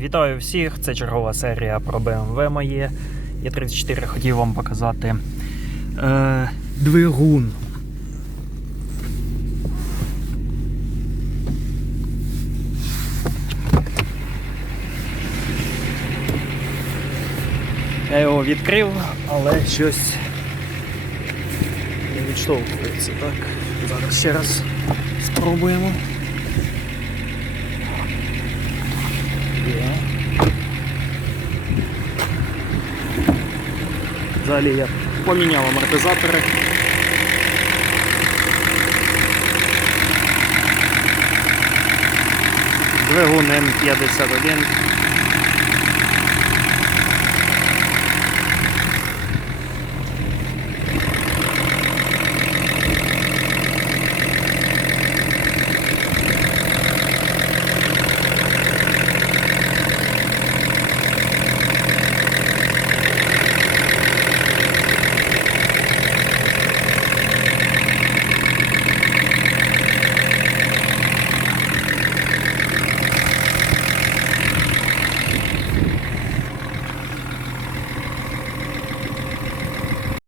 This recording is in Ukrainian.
Вітаю всіх! Це чергова серія про BMW моє. Я 34 хотів вам показати е, двигун. Я його відкрив, але щось не відштовхується. Так, зараз ще раз спробуємо. Взагалі я поміняв амортизатори. Двигун М51